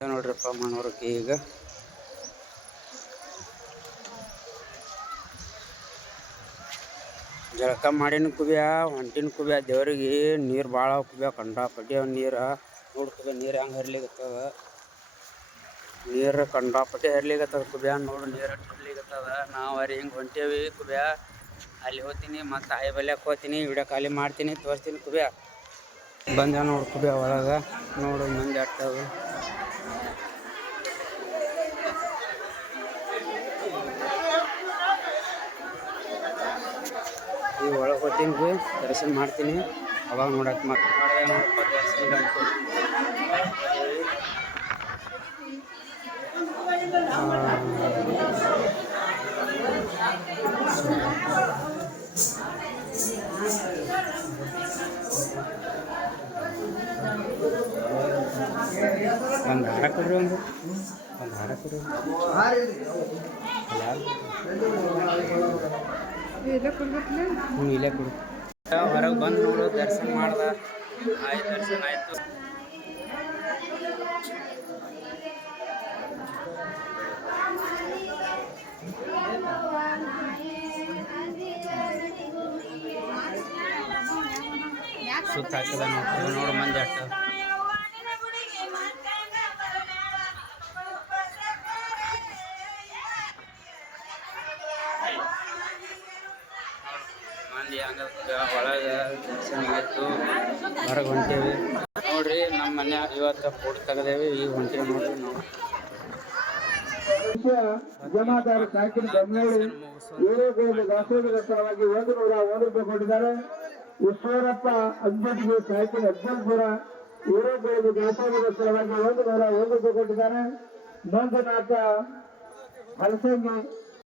ನೋಡ್ರಿಪ್ಪ ಮನೋರಕ್ಕೆ ಈಗ ಜಳಕ ಮಾಡಿನ ಕುಬಿಯ ಹೊಂಟಿನ ಕುಬಿಯ ದೇವ್ರಿಗೆ ನೀರು ಭಾಳ ಕುಬಿಯ ಕಂಡಾಪಟ್ಟಿ ನೀರು ನೋಡ್ಕುಬಿಯ ನೀರು ಹೆಂಗೆ ಹರಿಲಿಕತ್ತದ ನೀರು ಕಂಡಾಪಟ್ಟಿ ಹರಿಲಿಕತ್ತದ ಕುಬಿಯ ನೋಡು ನೀರು ಹರಿಲಿಕತ್ತದ ನಾವು ಹಿಂಗೆ ಹೊಂಟೇವಿ ಕುಬಿಯ ಅಲ್ಲಿ ಹೋಗ್ತೀನಿ ಮತ್ತು ಆಯಿ ಬಲ್ಯಕ್ಕೆ ಹೋಗ್ತೀನಿ ವಿಡಿಯೋ ಕಾಲಿ ಮಾಡ್ತೀನಿ ತೋರಿಸ್ತೀನಿ ಕುಬಿಯ ಬಂದ ನೋಡು ಕುಬಿಯ ಒಳಗೆ ನೋಡು ಮಂದಿ ಅಟ್ಟದು ಈ ಒಳಗೆ ಹೋಗ್ತೀನಿ ರೀ ದರ್ಶನ ಮಾಡ್ತೀನಿ ಅವಾಗ ನೋಡಕ್ಕೆ ಮತ್ತೆ ನೋಡಪ್ಪ ದರ್ಶನ ಒಂದು ಹಾರ ಕೊಡ್ರಿ ಒಂದು ಹಾರ ಕೊಡ್ರಿ ಇಲ್ಲೇ ಕೊಡು ಹೊರಗೆ ಬಂದು ನೋಡು ದರ್ಶನ ಮಾಡ್ದ ಆಯ್ತು ದರ್ಶನ ಆಯ್ತು ಸುತ್ತ ಹಾಕದ ನೋಡು ಮಂದಿ ಅಟ್ಟ ಮಂದಿ ಹಂಗ ಒಳಗೆ ದರ್ಶನ ಆಯ್ತು ಹೊರಗೆ ಹೊಂಟೇವಿ ನೋಡ್ರಿ ನಮ್ಮ ಮನೆ ಇವತ್ತು ಫೋಟೋ ತೆಗೆದೇವಿ ಈಗ ಹೊಂಟೇವಿ ನೋಡ್ರಿ ನಾವು ಜಮಾದಾರ ಸಾಕಿನ ಬೆಂಗಳೂರು ಏರೋಗೋಲು ದಾಸೋಹದ ಸಲುವಾಗಿ 101 ರೂಪಾಯಿ ಕೊಟ್ಟಿದ್ದಾರೆ. ಈಶ್ವರಪ್ಪ ಅಂಜಡ್ಗೆ ಸಾಕಿನ ಅಜ್ಜಲ್ಪುರ ಏರೋಗೋಲು ದಾಸೋಹದ ಸಲುವಾಗಿ 101 ರೂಪಾಯಿ ಕೊಟ್ಟಿದ್ದಾರೆ. ಮಂಜುನಾಥ ಹಲಸಂಗಿ